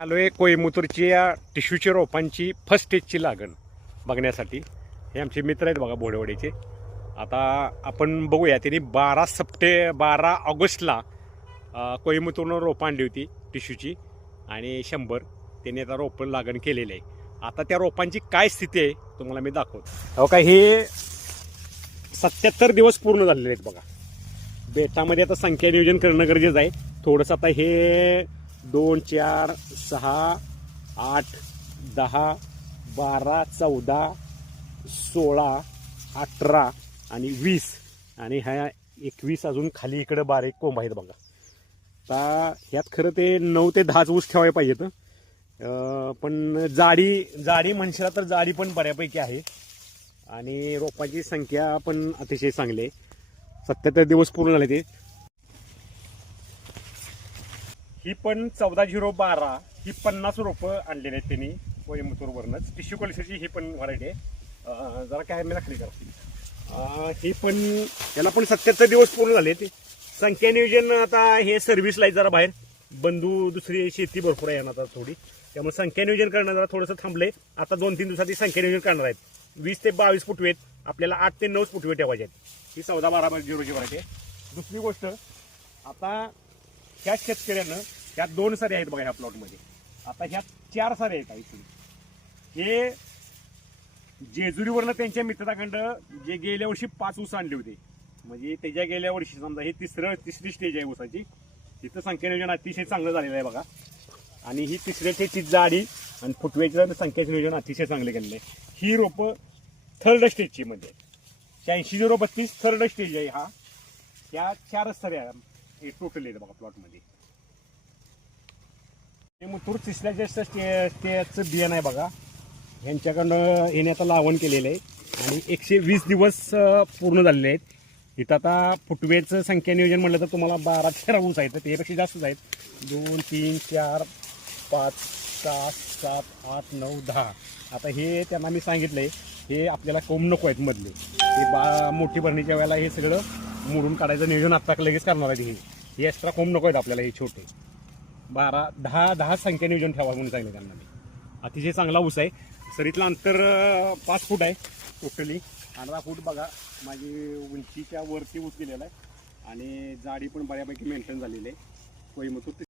आलोय कोईमुतूरच्या टिश्यूच्या रोपांची फर्स्ट स्टेजची लागण बघण्यासाठी. हे आमचे मित्र आहेत बघा भोडेवाडीचे. आता आपण बघूया, त्यांनी 12 ऑगस्टला कोईमुतूरनं रोपं आणली होती टिश्यूची आणि 100 त्यांनी आता रोपं लागण केलेले आहे. आता त्या रोपांची काय स्थिती आहे तुम्हाला मी दाखवतो. हो का, हे 77 दिवस पूर्ण झालेले आहेत बघा. बेटामध्ये आता संख्या नियोजन करणं गरजेचं आहे थोडंसं. आता हे 2 4 6 8 10 12 14 16 18 आणि 20 आणि ह्या 21 अजून खाली इकडे बारीक कोंब आहेत बघा. आता ह्यात खरं ते 9 ते 10 ऊस ठेवायला पाहिजेत. पण जाडी म्हणशीला तर जाडी पण बऱ्यापैकी आहे आणि रोपांची संख्या पण अतिशय चांगली आहे. 77 दिवस पूर्ण झाले ते. ही पण 14-0-12 ही 50 रोपं आणलेली आहेत त्यांनी कोईमुतूरवरनंच. टिश्यू कल्चरची ही पण व्हरायटी आहे. जरा कॅमेरा खाली करा. ही पण याला पण 77 दिवस पूर्ण झाले ते. संख्या नियोजन आता हे सर्व्हिसला आहे जरा बाहेर. बंधू दुसरी शेती भरपूर आहे आता थोडी, त्यामुळे संख्या नियोजन करणं जरा थोडंसं थांबले. आता 2-3 दिवसात संख्या नियोजन करणार आहेत. 20 ते 22 फुटवेत आपल्याला 8 ते 9 फुटवे ठेवायचे आहेत. ही 14-12-0ची व्हरायटी आहे. दुसरी गोष्ट, आता ह्या शेतकऱ्यानं ह्या 2 सारे आहेत बघा ह्या प्लॉटमध्ये. आता ह्या 4 सारे आहेत इथे. हे जेजुरीवरनं त्यांच्या मित्राकडं जे गेल्या वर्षी 5 ऊस आणले होते, म्हणजे त्याच्या गेल्या वर्षी समजा हे तिसरी स्टेज आहे ऊसाची. तिथं संख्या नियोजन अतिशय चांगलं झालेलं आहे बघा. आणि ही तिसऱ्या स्टेजची जाडी आणि फुटव्याचं संख्याचं नियोजन अतिशय चांगलं केलेलं आहे. ही रोपं थर्ड स्टेजची म्हणजे 86-0-32 थर्ड स्टेज आहे हा. ह्या 4 साऱ्या हे टोटल आहे बघा प्लॉटमध्ये. मुतूर तिसऱ्या स्टेजचं बियाणं आहे बघा. ह्यांच्याकडनं ह्याने आता लावण केलेलं आहे आणि 120 दिवस पूर्ण झालेले आहेत. इथं आता फुटवेचं संख्या नियोजन म्हटलं तर तुम्हाला 12-13 ऊस आहेत. त्यापेक्षा जास्तच आहेत. 2 3 4 5 6 7 8 9 10. आता हे त्यांना मी सांगितलंय, हे आपल्याला कोंब नको आहेत मधले. हे मोठी भरणीच्या वेळेला हे सगळं मोडून काढायचं नियोजन आता लगेच करणार आहे. हे एक्स्ट्रा कोंब नको आहेत आपल्याला. हे छोटे 10 संख्या नियोजन ठेवा म्हणून सांगितलं त्यांना मी. अतिशय चांगला ऊस आहे. सरीतलं अंतर 5 फूट आहे टोटली. 18 फूट बघा माझी उंचीच्या वरती ऊस गेलेला आहे आणि जाडी पण बऱ्यापैकी मेंटेन झालेली आहे. कोईमुतूर